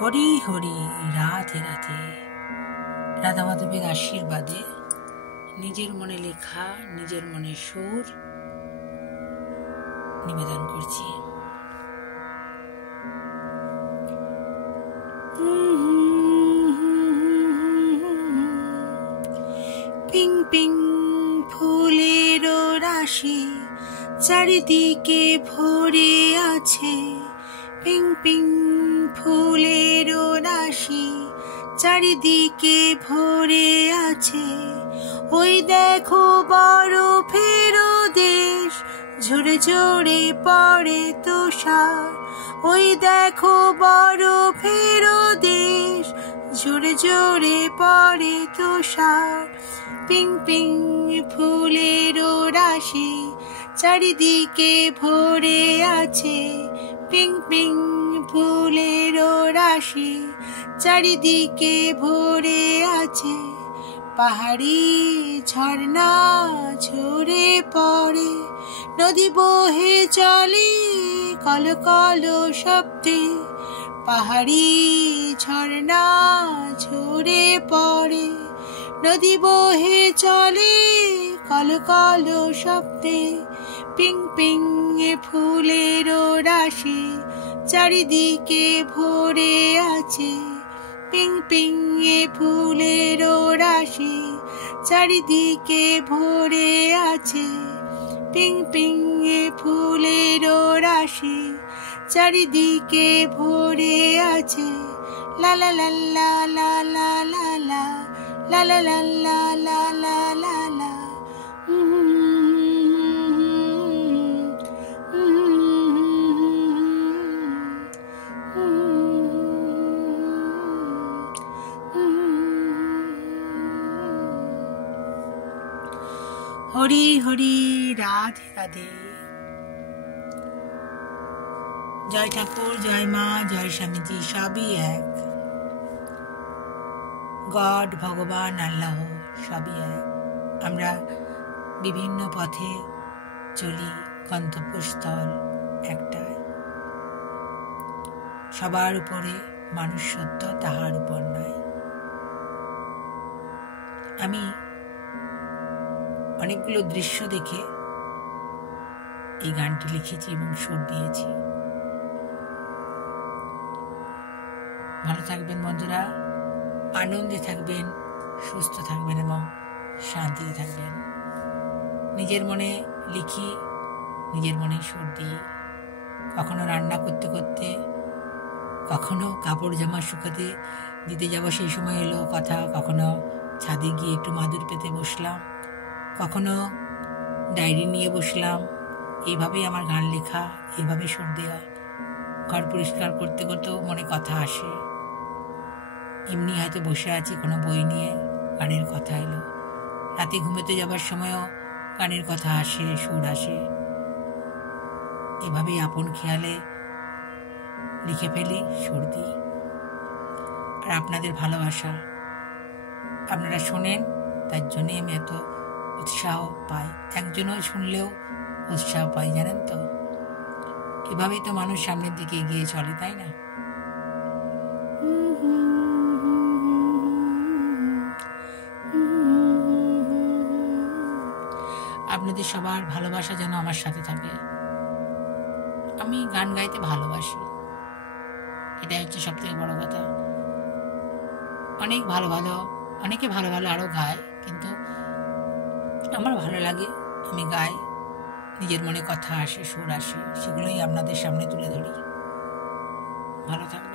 হরি হরি রাধে রাধে। রাধা মাধবের আশীর্বাদে নিজের মনে লেখা, নিজের মনে সুর নিবেদন করছি। পিং পিং ফুলের রাশি চারিদিকে ভরে আছে, পিং পিং ফুলের রাশি চারিদিকে ভরে আছে। ওই দেখো বরফের দেশ, ঝরে ঝরে পড়ে তুষার। ওই দেখো বরফের দেশ, ঝরে ঝরে পড়ে তুষার। পিং পিং ফুলের রাশি চারিদিকে ভরে আছে, পিং পিং ফুলের রাশি চারিদিকে ভরে আছে। পাহাড়ি ঝর্ণা ঝরে পড়ে, নদী বহে চলে কল কল শব্দে। পাহাড়ি ঝর্ণা ঝরে পড়ে, নদী বহে চলে কল কল শব্দে। পিং পিং ফুলের রাশি চারিদিকে ভরে আছে, পিং পিং ফুলের রাশি চারিদিকে ভরে আছে। পিং পিং ফুলের রাশি চারিদিকে ভরে আছে। লা লা লা লা লা লা লা লা লা লা লা লা লা লা লা লা। হরি হরি রাধে রাধে। জয় ঠাকুর, জয় মা, জয় স্বামীজি, সবই এক। গড, ভগবান, আল্লাহ সবই এক। আমরা বিভিন্ন পথে চলি, গন্তব্যস্থল একটাই। সবার উপরে মানুষ সত্য, তাহার উপর নয়। আমি অনেকগুলো দৃশ্য দেখে এই গানটি লিখেছি এবং সুর দিয়েছি। ভালো থাকবেন বন্ধুরা, আনন্দে থাকবেন, সুস্থ থাকবেন এবং শান্তিতে থাকবেন। নিজের মনে লিখি, নিজের মনে সুর দিই। কখনো রান্না করতে করতে, কখনো কাপড় জামা শুকাতে দিতে যাব সেই সময় এলো কথা, কখনো ছাদে গিয়ে একটু মাদুর পেতে বসলাম, কখনো ডায়েরি নিয়ে বসলাম। এইভাবেই আমার গান লেখা, এইভাবে সুর দেওয়া। ঘর পরিষ্কার করতে করতেও মনে কথা আসে। এমনি হয়তো বসে আছি কোনো বই নিয়ে, গানের কথা এলো। রাতে ঘুমোতে যাবার সময়ও গানের কথা আসে, সুর আসে। এভাবেই আপন খেয়ালে লিখে ফেলি, সুর দিই। আর আপনাদের ভালোবাসা, আপনারা শোনেন, তার জন্যে আমি এত উৎসাহ পাই। একজনও শুনলেও উৎসাহ পাই, জানেন তো। এভাবেই তো মানুষ সামনের দিকে এগিয়ে চলে, তাই না? আপনাদের সবার ভালোবাসা যেন আমার সাথে থাকে। আমি গান গাইতে ভালোবাসি, এটাই হচ্ছে সব থেকে বড় কথা। অনেক ভালো ভালো, অনেকে ভালো ভালো আরো গায়, কিন্তু আমার ভালো লাগে, আমি গাই। নিজের মনে কথা আসে, সুর আসে, সেগুলোই আপনাদের সামনে তুলে ধরি। ভালো থাকবেন।